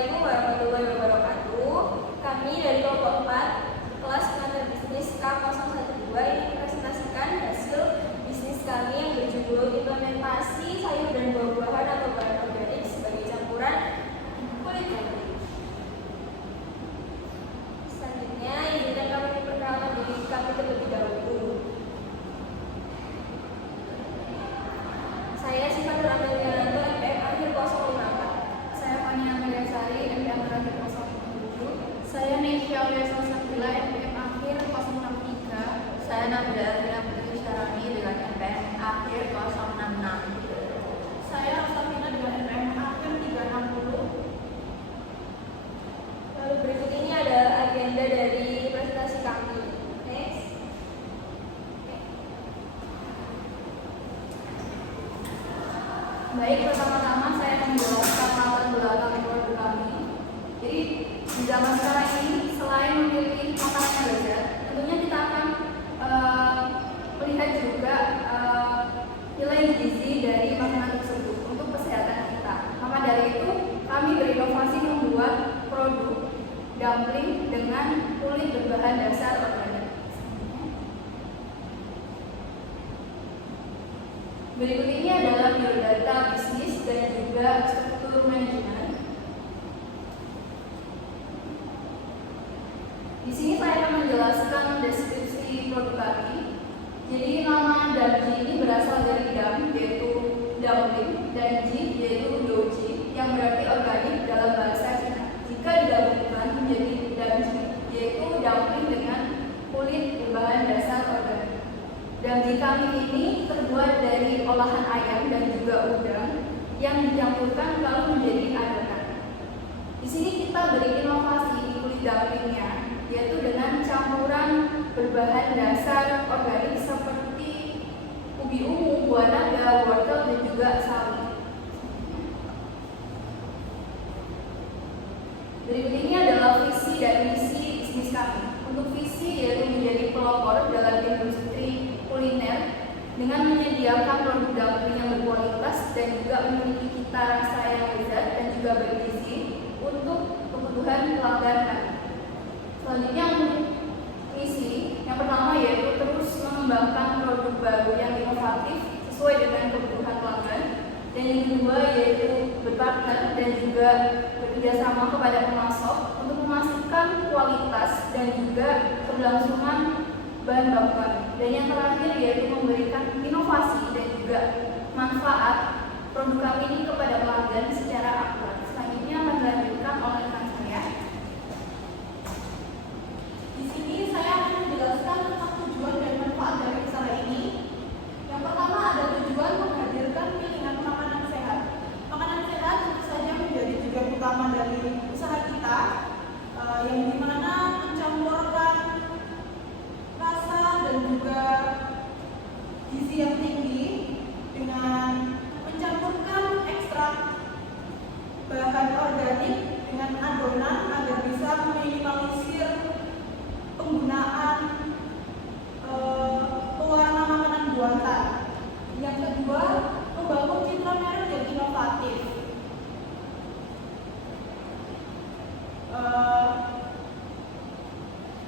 Assalamualaikum warahmatullahi wabarakatuh. Kami dari kelompok 4 kelas pengantar bisnis K012 ini presentasikan hasil bisnis kami yang berjudul implementasi sayur dan buah-buahan atau bahan organik sebagai campuran kulit gandum. Selanjutnya, izinkan kami memperkenalkan diri kami terlebih dahulu. Saya Sifatul Amelia MPM akhir 054. Saya Fania Amelia Sari, MPM akhir 057. Saya Nesya Olesa Sakila, MPM akhir 063. Saya Nabila Arina Putri Syarani dengan MPM akhir 066. Saya Rosafina dengan MPM akhir 360. Lalu berikut ini ada agenda dari presentasi kami. Next. Baik, pertama-tama saya menjelaskan latar belakang produk kami. Jadi di zaman sekarang ini, selain memiliki makanan yang lezat, tentunya kita akan melihat juga nilai gizi dari makanan tersebut untuk kesehatan kita. Maka dari itu, kami berinovasi membuat produk dumpling dengan kulit berbahan dasar organik. Berikut ini adalah biodata bisnis dan juga struktur manajemen. Di sini saya akan menjelaskan deskripsi produk kami. Jadi nama Damji ini berasal dari dam, yaitu dumpling, dan ji yaitu doji, yang berarti organik dalam bahasa Cina. Jika digabungkan menjadi damji, yaitu dumpling dengan kulit berbahan dasar organik. Damji kami ini terbuat dari olahan ayam dan juga udang yang dicampurkan lalu menjadi adonan. Di sini kita berinovasi di kulit dumplingnya, yaitu dengan campuran berbahan dasar organik seperti ubi ungu, buah naga, wortel, dan juga sawi. Berikut ini adalah visi dan misi bisnis kami. Untuk visi yaitu menjadi pelopor dalam industri kuliner dengan menyediakan produk dumpling yang berkualitas dan juga memiliki cita rasa yang lezat dan juga bergizi untuk kebutuhan pelanggan kami. Selanjutnya untuk misi yang pertama yaitu terus mengembangkan produk baru yang inovatif sesuai dengan kebutuhan pelanggan, dan yang kedua yaitu berpartner dan juga bekerjasama kepada pemasok untuk memastikan kualitas dan juga keberlangsungan bahan baku kami. Dan yang terakhir yaitu memberikan inovasi dan juga manfaat produk kami ini kepada pelanggan secara akurat. Selanjutnya akan dilanjutkan oleh rekan saya. Di sini saya akan menjelaskan tentang tujuan dan manfaat dari usaha ini. Yang pertama ada tujuan menghadirkan pilihan makanan sehat. Makanan sehat tentu saja menjadi tujuan utama dari usaha kita, yang dimana mencampurkan rasa dan juga gizi yang tinggi dengan mencampurkan ekstrak bahan organik dengan adonan agar bisa meminimalisir penggunaan pewarna makanan buatan. Yang kedua, membangun citra merek yang inovatif.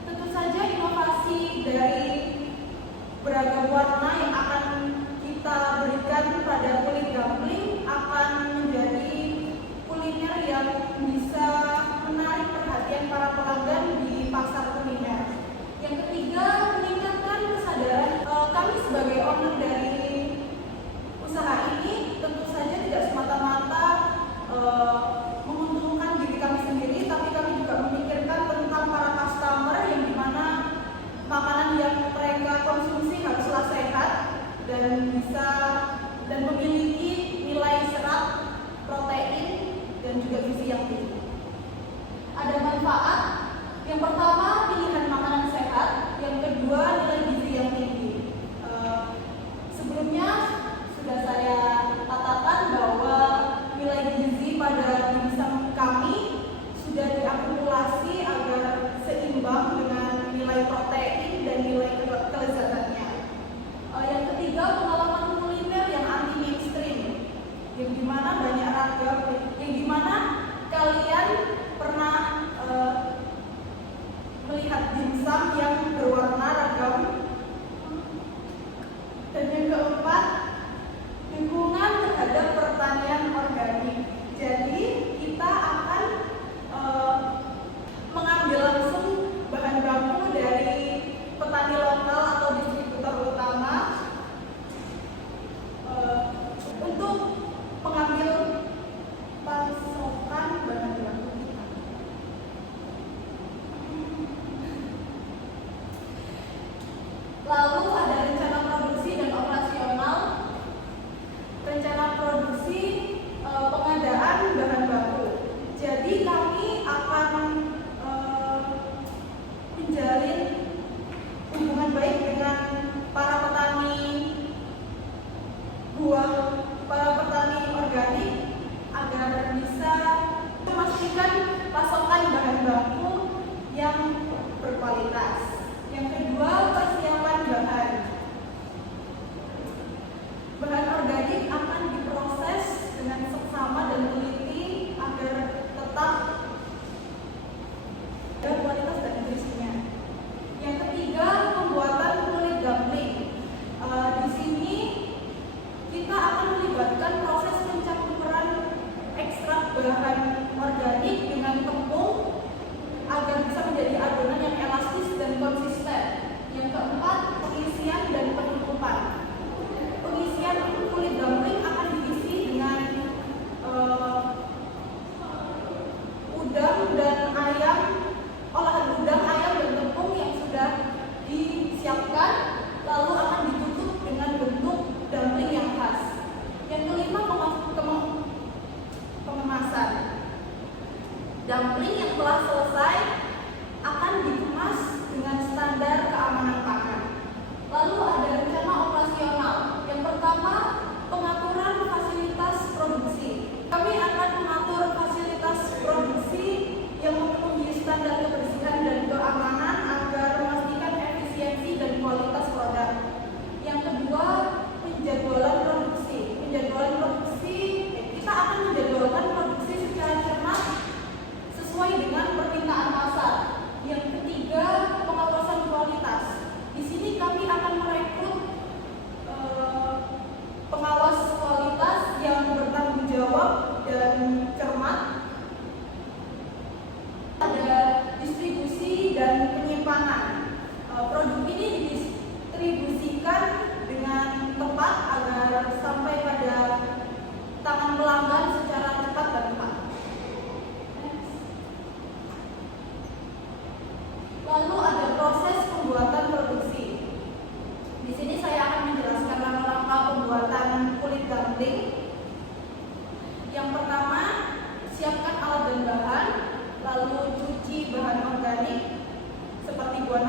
Tentu saja inovasi dari beragam warna yang akan kita berikan pada kulit dumpling akan menjadi kuliner yang bisa menarik perhatian para pelanggan di pasar kuliner. Yang ketiga, meningkatkan kesadaran kami sebagai owner dari usaha ini tentu saja tidak semata-mata menguntungkan diri kami sendiri, tapi kami juga memikirkan tentang para customer yang dimana makanan yang mereka konsumsi haruslah sehat dan bisa dan memiliki nilai serat, protein, dan juga gizi yang tinggi. Ada manfaat. Yang pertama, pilihan makanan sehat. Yang kedua, nilai gizi yang tinggi. Sebelumnya sudah saya katakan bahwa nilai gizi pada dimsum kami sudah diakumulasi agar seimbang dengan nilai protein dan nilai kelezatannya. Yang ketiga, pengalaman kuliner yang anti mainstream, yang dimana banyak ragam, yang dimana kalian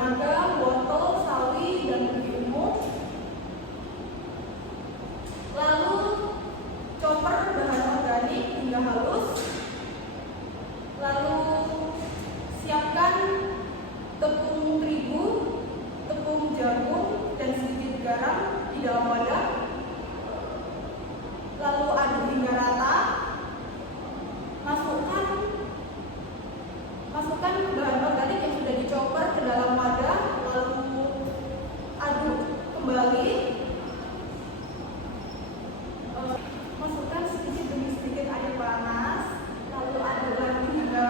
tenaga, wortel, sawi, dan ubi ungu. Lalu chopper bahan organik hingga halus. Lalu siapkan tepung terigu, tepung jagung, dan sedikit garam di dalam wadah. Lalu aduk hingga rata. Masukkan bahan organik yang sudah dicoper ke dalam wadah, lalu aduk kembali. Masukkan sedikit demi sedikit air panas, lalu aduk lagi hingga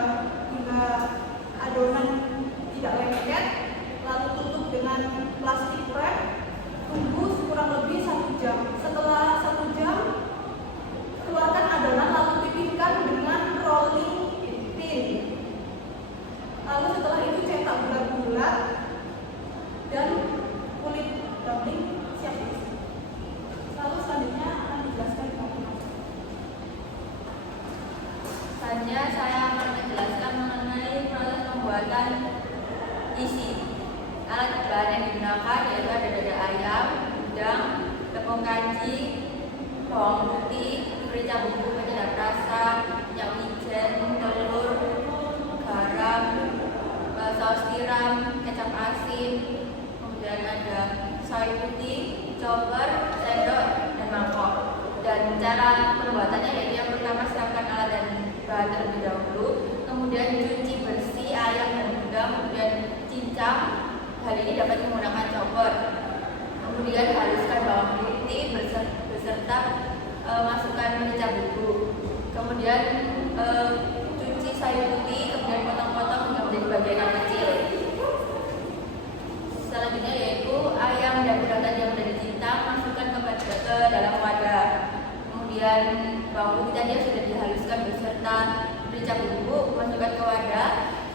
adonan tidak lengket. Lalu tutup dengan plastik wrap. Tunggu kurang lebih 1 jam. Setelah 1 jam, keluarkan adonan lalu pipihkan dengan rolling pin. Lalu setelah itu cetak bulat-bulat dan kulit dumpling siap diisi. Lalu selanjutnya akan dijelaskan Selanjutnya saya akan menjelaskan mengenai proses pembuatan isi. Alat bahan yang digunakan yaitu ada dada ayam, udang, tepung kanji, bawang putih, merica bumbu penyedap rasa, minyak wijen, telur, garam, saus tiram, kecap asin, kemudian ada sawi putih, chopper, sendok, dan mangkok. Dan cara pembuatannya yaitu yang pertama siapkan alat dan bahan terlebih dahulu, kemudian cuci bersih ayam dan udang, kemudian cincang. Hal ini dapat menggunakan chopper. Kemudian haluskan bawang putih beserta masukkan merica bumbu. Kemudian cuci sawi putih, kemudian potong-potong hingga menjadi bagian yang kecil. Selanjutnya yaitu ayam dan udang tadi yang sudah dicincang masukkan ke dalam wadah. Kemudian bawang putih tadi yang sudah dihaluskan beserta merica bumbu masukkan ke wadah.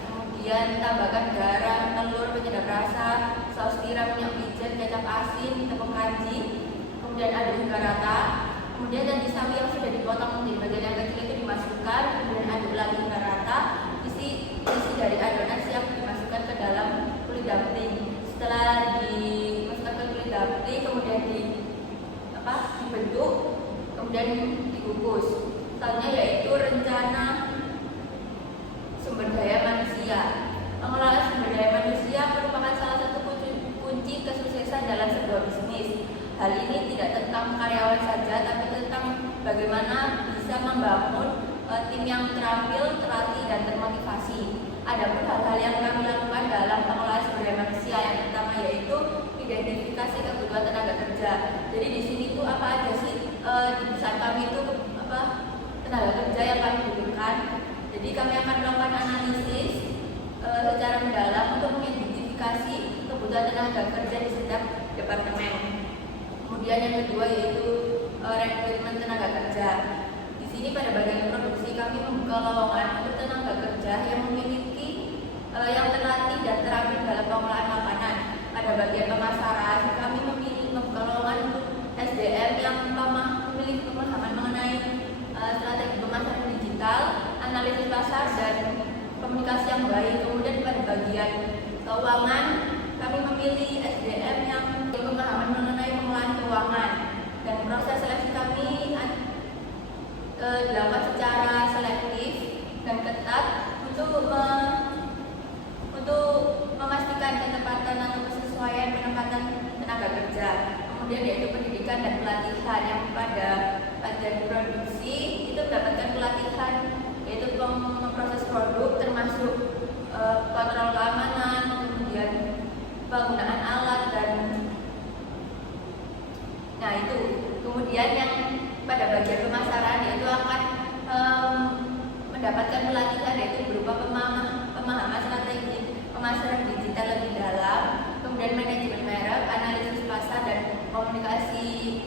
Kemudian tambahkan garam, telur, penyedap rasa, saus tiram, minyak wijen, kecap asin, tepung kanji. Kemudian aduk hingga rata. Kemudian tadi sawi yang sudah dipotong menjadi bagian yang kecil itu dimasukkan, kemudian aduk lagi hingga rata. Isi dari adonan siap dimasukkan ke dalam kulit dumpling. Setelah dimasukkan ke kulit dumpling, kemudian dibentuk, kemudian dikukus. Selanjutnya yaitu rencana sumber daya manusia. Pengelolaan sumber daya manusia merupakan salah satu kunci kesuksesan dalam sebuah bisnis. Hal ini tidak tentang karyawan saja, tapi tentang bagaimana bisa membangun tim yang terampil, terlatih, dan termotivasi. Adapun hal-hal yang kami lakukan dalam pengelolaan sumber daya manusia yang pertama yaitu identifikasi kebutuhan tenaga kerja. Jadi di sini tuh apa aja sih di perusahaan kami itu tenaga kerja yang kami butuhkan. Jadi kami akan melakukan analisis secara mendalam untuk mengidentifikasi kebutuhan tenaga kerja di setiap departemen. Kemudian yang kedua yaitu rekrutmen tenaga kerja. Di sini pada bagian produksi kami membuka lowongan untuk tenaga kerja yang memiliki yang terlatih dan terampil dalam pengolahan makanan. Pada bagian pemasaran kami membuka lowongan untuk SDM yang memiliki pemahaman mengenai strategi pemasaran digital, analisis pasar, dan komunikasi yang baik. Kemudian pada bagian keuangan kami memilih SDM yang memiliki pemahaman mengenai pengelolaan keuangan, dan proses seleksi kami dilakukan secara selektif dan ketat untuk memastikan ketepatan atau kesesuaian penempatan tenaga kerja. Kemudian yaitu pendidikan dan pelatihan, yang pada bagian produksi itu mendapatkan pelatihan yaitu memproses produk termasuk kontrol keamanan, kemudian penggunaan alat dan itu. Kemudian yang pada bagian pemasaran yaitu akan mendapatkan pelatihan yaitu berupa pemahaman strategi pemasaran digital lebih dalam, kemudian manajemen merek, analisis pasar, dan komunikasi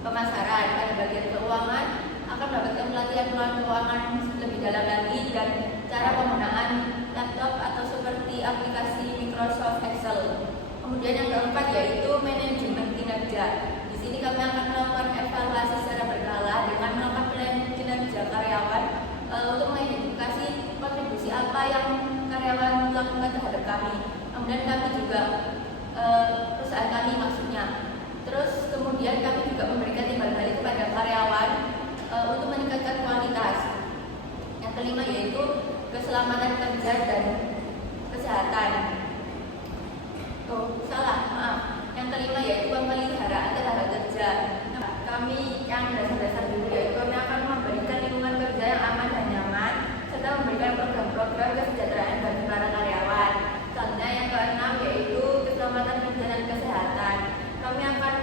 pemasaran. Pada bagian keuangan akan mendapatkan pelatihan pengelolaan keuangan lebih dalam lagi dan cara penggunaan laptop atau seperti aplikasi Microsoft Excel. Kemudian yang keempat yaitu manajemen kinerja. Di sini kami akan melakukan evaluasi secara berkala dengan melakukan penilaian kinerja karyawan untuk mengidentifikasi kontribusi apa yang karyawan melakukan terhadap kami. Kemudian kami kerja. Kami yang dasar-dasar dulu yaitu kami akan memberikan lingkungan kerja yang aman dan nyaman serta memberikan program-program kesejahteraan bagi para karyawan. Contohnya yang keenam yaitu keselamatan kerja dan kesehatan. Kami akan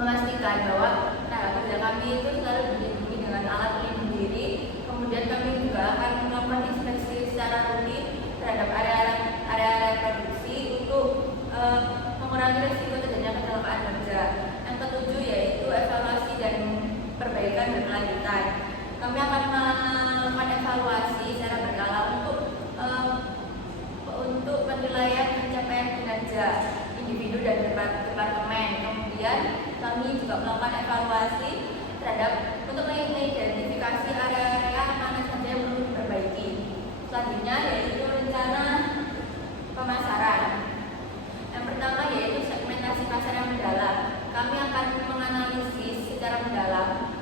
memastikan bahwa tenaga kerja kami itu selalu dilindungi dengan alat pelindung diri. Kemudian kami juga akan melakukan inspeksi secara rutin terhadap area produksi untuk mengurangi risiko terjadinya kecelakaan kerja. Yang ketujuh yaitu evaluasi dan perbaikan berkelanjutan. Kami akan melakukan evaluasi secara berkala untuk penilaian pencapaian kinerja individu dan departemen. Kemudian kami juga melakukan evaluasi terhadap untuk mengidentifikasi area-area mana saja yang perlu diperbaiki. Selanjutnya yaitu rencana pemasaran. Yang pertama yaitu segmentasi pasar yang mendalam. Kami akan menganalisis secara mendalam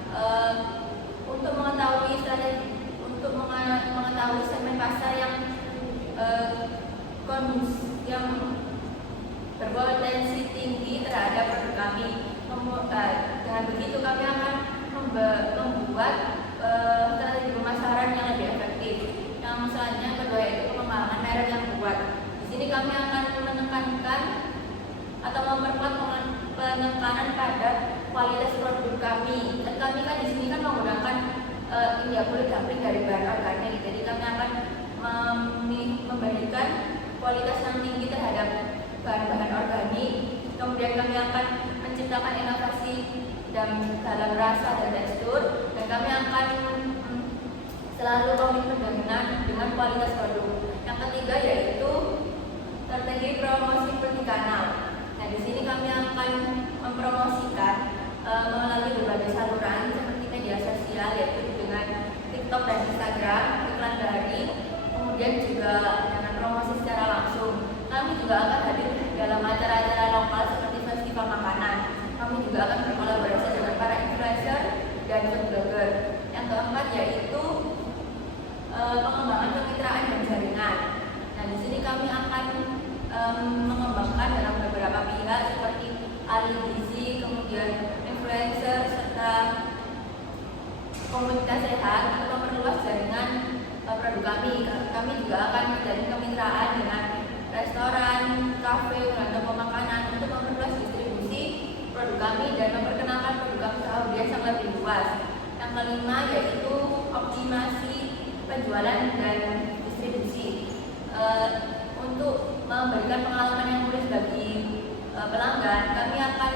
untuk mengetahui segmen pasar yang berpotensi tinggi terhadap produk kami. Dengan begitu kami akan membuat strategi pemasaran yang lebih efektif. Yang selanjutnya kedua yaitu pengembangan merek yang kuat. Di sini kami akan menekankan atau memperkuat penekanan pada kualitas produk kami. Dan kami kan di sini kan menggunakan India kulit dumpling dari bahan organik. Jadi kami akan memberikan kualitas yang tinggi terhadap bahan-bahan organik. Kemudian kami akan menciptakan inovasi dalam rasa dan tekstur, dan kami akan selalu komitmen dengan kualitas produk. Yang ketiga yaitu strategi promosi multikanal. Nah, di sini kami akan mempromosikan melalui berbagai saluran seperti media sosial yaitu dengan TikTok dan Instagram, iklan daring, kemudian juga dengan promosi secara langsung. Kami juga akan hadir dalam acara-acara lokal seperti festival makanan. Kami juga akan berkolaborasi dengan para influencer dan food blogger. Yang keempat yaitu pengembangan kemitraan dan jaringan. Nah, di sini kami akan mengembangkan dalam beberapa pihak seperti ahli gizi, kemudian influencer serta komunitas sehat untuk memperluas jaringan produk kami. Kami juga akan menjalin kemitraan dengan restoran, kafe, dan toko makanan untuk memperluas distribusi produk kami dan memperkenalkan produk kami ke audiens yang lebih luas. Yang kelima yaitu optimasi penjualan dan distribusi. Untuk memberikan pengalaman yang mulus bagi pelanggan, kami akan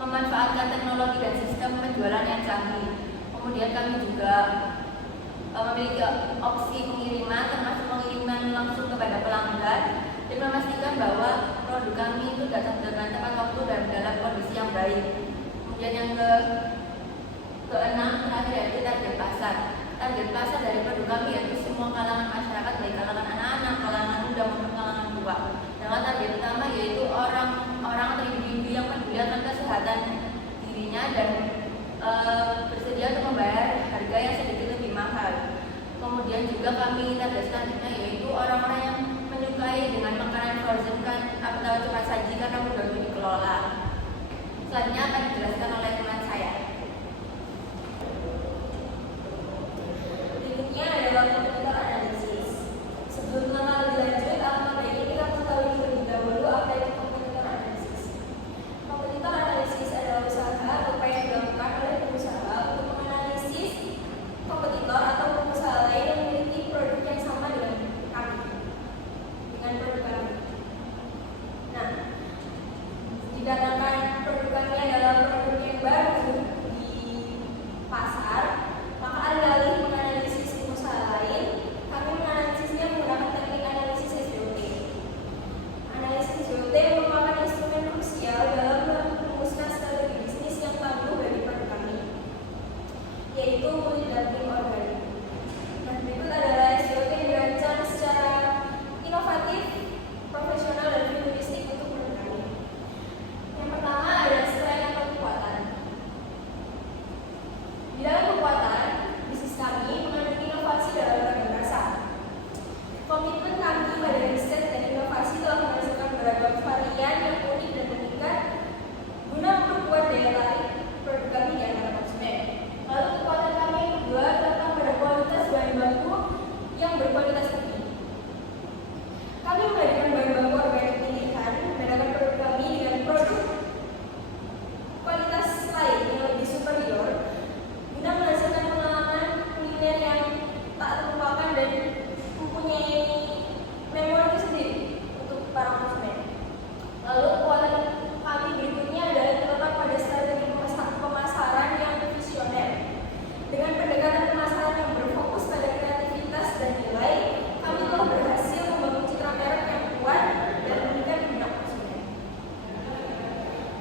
memanfaatkan teknologi dan sistem penjualan yang canggih. Kemudian kami juga memiliki opsi pengiriman, termasuk pengiriman langsung kepada pelanggan, dan memastikan bahwa produk kami itu datang dengan tepat waktu dan dalam kondisi yang baik. Kemudian yang keenam terakhir yaitu target pasar. Target pasar dari produk kami yaitu semua kalangan masyarakat, baik kalangan anak-anak, kalangan muda maupun kalangan tua. Dengan target utama yaitu orang-orang atau individu yang peduli akan kesehatan dirinya dan bersedia untuk membayar harga yang sedikit lebih mahal. Kemudian juga kami target selanjutnya yaitu orang-orang yang menyukai dengan makanan frozen kan atau cepat saji karena mudah untuk dikelola. Selanjutnya akan dijelaskan oleh teman saya. Berikutnya adalah kompetitor analisis. Sebelum mengenal lebih lanjut, alangkah baiknya kita mengetahui terlebih dahulu apa itu kompetitor analisis. Kompetitor analisis adalah usaha atau upaya yang dilakukan oleh pengusaha untuk menganalisis kompetitor atau pengusaha lain yang memiliki produk yang sama dengan produk kami. Nah, dikarenakan produk kami adalah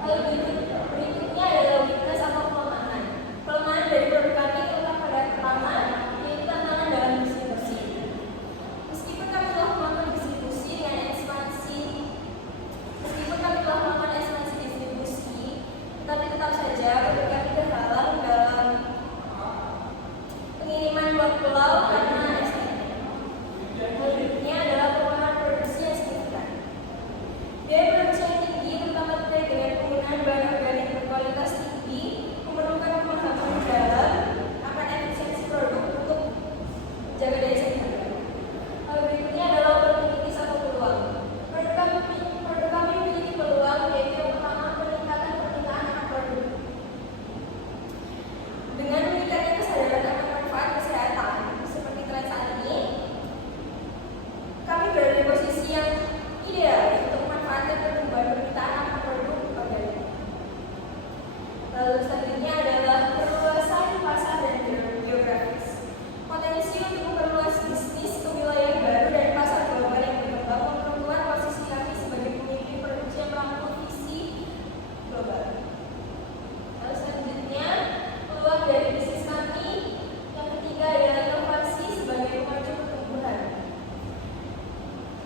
Lalu berikutnya adalah weakness atau kelemahan. Kelemahan dari produk kami terletak pada pertama, yaitu tantangan dalam distribusi. Meskipun kami telah melakukan distribusi tetapi tetap saja produk kami terhalang dalam pengiriman luar pulau karena STM. Berikutnya adalah pengurangan produksi yang signifikan. Biaya produksi yang tinggi, terutama terkait dengan penggunaan bahan organik berkualitas tinggi, memerlukan pemahaman mendalam akan efisiensi produk untuk menjaga daya saing harga. Lalu berikutnya adalah opportunities atau peluang. Produk kami memiliki peluang, yaitu yang pertama peningkatan permintaan akan produk. Dengan meningkatnya kesadaran akan manfaat kesehatan, seperti tren saat ini, kami berada di posisi yang ideal untuk memanfaatkan pertumbuhan permintaan akan produk organik. Lalu selanjutnya adalah perluasan pasar dan geografis. Potensi untuk memperluas bisnis ke wilayah baru dan pasar global yang berkembang memperkuat posisi kami sebagai pemimpin produksi yang merangkul visi global. Lalu selanjutnya, peluang dari bisnis kami. Yang ketiga adalah inovasi sebagai pemacu pertumbuhan.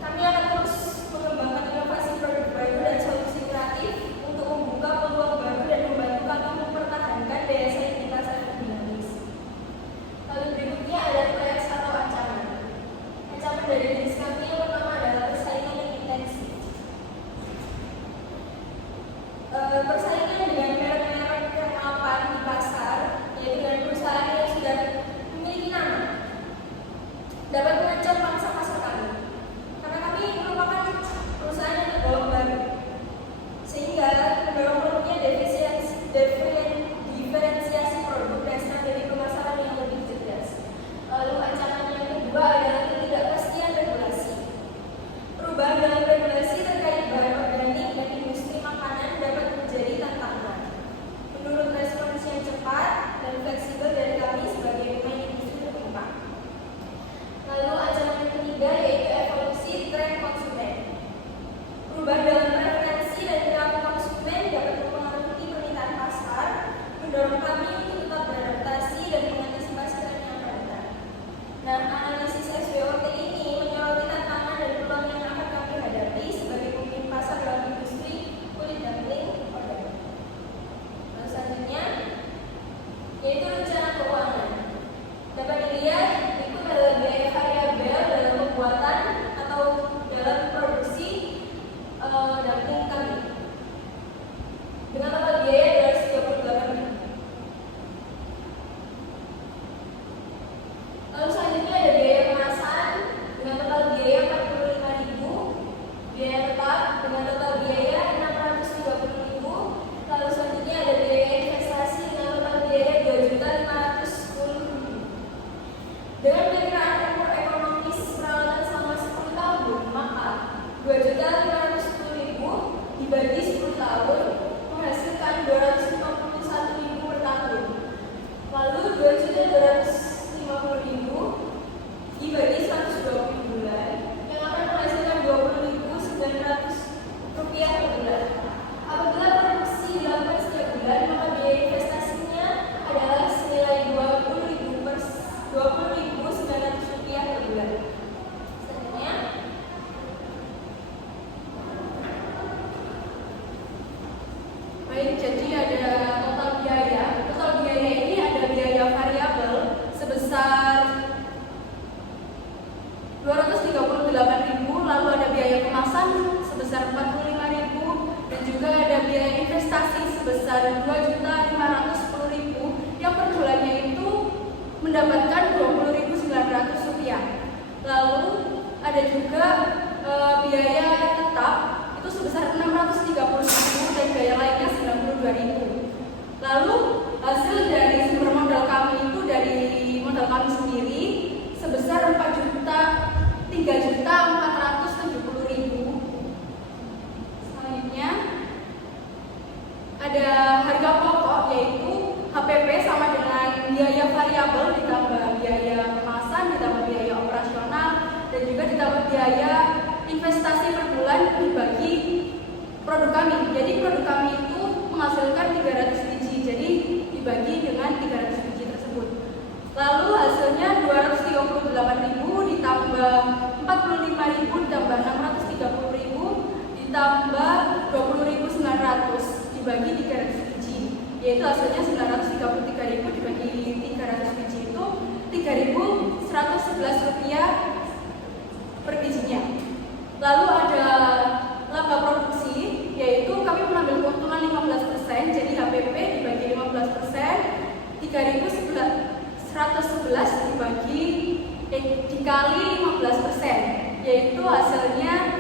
Kami akan terus mengembangkan inovasi produk baru dan solusi kreatif untuk membuka peluang baru dan membantu kami mempertahankan daya saing di pasar yang dinamis. Lalu berikutnya ada threats atau ancaman. Ancaman dari bisnis kami yang pertama adalah persaingan yang intensif. Persaingan dengan merek-merek yang mapan di pasar, yaitu dengan perusahaan yang sudah memiliki nama, dapat mengancam pangsa pasar kami. Karena kami merupakan perusahaan yang tergolong baru, sehingga mendorong perlunya diferensiasi produk dan strategi pemasaran yang lebih cerdas. Lalu ancaman yang kedua adalah ketidakpastian regulasi. Perubahan dalam regulasi terkait bahan organik dan industri makanan dapat menjadi tantangan. Menurut respons yang cepat dan fleksibel dari kami sebagai pemain industri berkembang. Lalu ancaman yang ketiga yaitu evolusi tren konsumen. Perubahan dalam preferensi dan perilaku konsumen dapat mempengaruhi permintaan pasar, mendorong kami untuk tetap beradaptasi dan mengantisipasi tren yang akan datang. Nah, analisis SWOT ini menyoroti tantangan dan peluang yang akan kami hadapi sebagai pemimpin pasar dalam industri kulit dumpling organik. Lalu selanjutnya yaitu rencana keuangan. Dapat dilihat berikut adalah biaya variabel dalam pembuatan atau dalam produksi dumpling kami. Dengan total biaya 238.000. Lalu selanjutnya ada biaya kemasan dengan total biaya 45.000, biaya tetap dengan total biaya 630.000. Lalu selanjutnya ada biaya investasi dengan total biaya 2.510.000. Dengan perkiraan umur ekonomis peralatan selama 10 tahun, maka 2.510.000 dibagi 10 tahun menghasilkan 251.000 per tahun. Lalu 2.250.000 dibagi 120 bulan yang akan menghasilkan 20.900 rupiah per bulan. Apabila produksi dilakukan setiap bulan, maka biaya investasinya adalah senilai 20.900 rupiah per bulan. Selanjutnya, Baik, jadi ada total biaya. Total biaya ini ada biaya variabel sebesar 238.000, lalu ada biaya kemasan sebesar 45.000 dan juga ada biaya investasi sebesar 2.510.000 yang per bulannya itu mendapatkan 20.900 rupiah. Lalu ada juga biaya tetap itu sebesar 630.000 dan biaya lainnya 92.000. Lalu hasil dari sumber modal kami itu dari modal kami sendiri sebesar 3.470.000. Selanjutnya ada harga pokok yaitu HPP sama dengan biaya variabel ditambah biaya kemasan ditambah biaya operasional dan juga ditambah biaya investasi per bulan dibagi produk kami. Jadi produk kami itu yaitu hasilnya 933.000 dibagi 300 biji itu Rp3.111 per bijinya. Lalu ada laba produksi, yaitu kami mengambil keuntungan 15%, jadi HPP dibagi 15%, 3.111 dikali 15%, yaitu hasilnya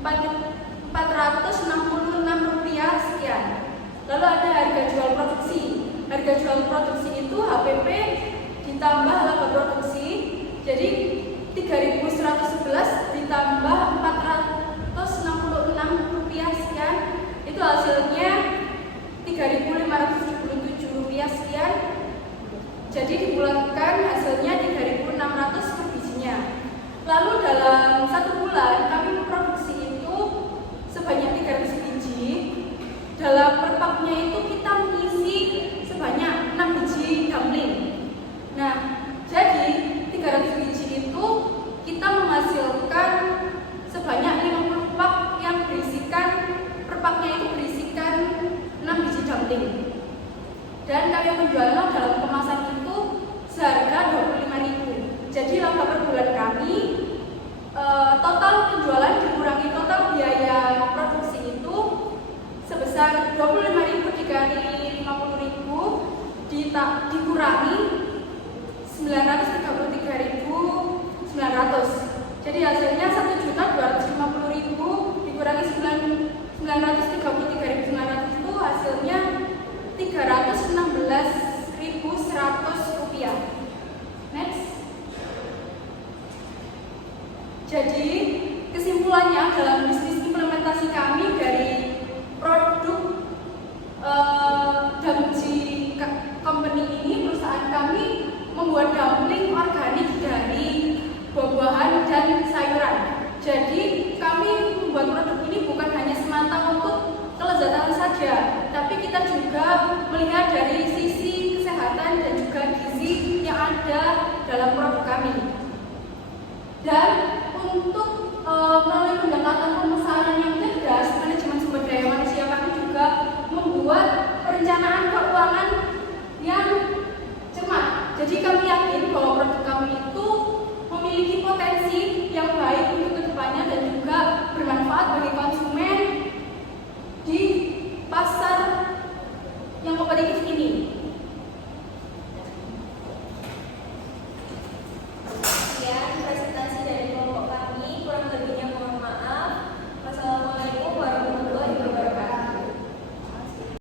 Rp466 sekian. Lalu ada harga jual produksi. Harga jual produksi itu HPP ditambah laba produksi, jadi Rp3.111 ditambah Rp466 sekian, itu hasilnya Rp3.577 sekian. Jadi dibulatkan hasilnya Rp3.600 per bijinya. Lalu dalam 1 bulan kami memproduksi itu sebanyak 300 biji. Dalam per paknya itu kita mengisi sebanyak 6 biji dumpling. Nah, jadi 300 biji itu kita menghasilkan sebanyak 50 pak yang berisikan, per paknya itu berisikan 6 biji dumpling. Dan kami menjualnya dalam kemasan itu seharga Rp25.000. Jadi laba per bulan kami total penjualan dikurangi total biaya produksi itu sebesar Rp25.000 dikali Rp50.000 dikurangi Rp933.900. Jadi hasilnya Rp1.250.000 dikurangi Rp933.900 itu hasilnya Rp316.100. Next. Jadi kesimpulannya dalam bisnis implementasi kami dari produk Damji Company ini, perusahaan kami membuat dumpling organik dari buah-buahan dan sayuran. Jadi kami membuat produk ini bukan hanya semata untuk kelezatan saja, tapi kita juga melihat dari sisi kesehatan dan juga gizi yang ada dalam produk kami. Dan untuk melalui pendekatan pemasaran yang cerdas, manajemen sumber daya manusia kami juga membuat perencanaan keuangan yang cermat. Jadi kami yakin bahwa produk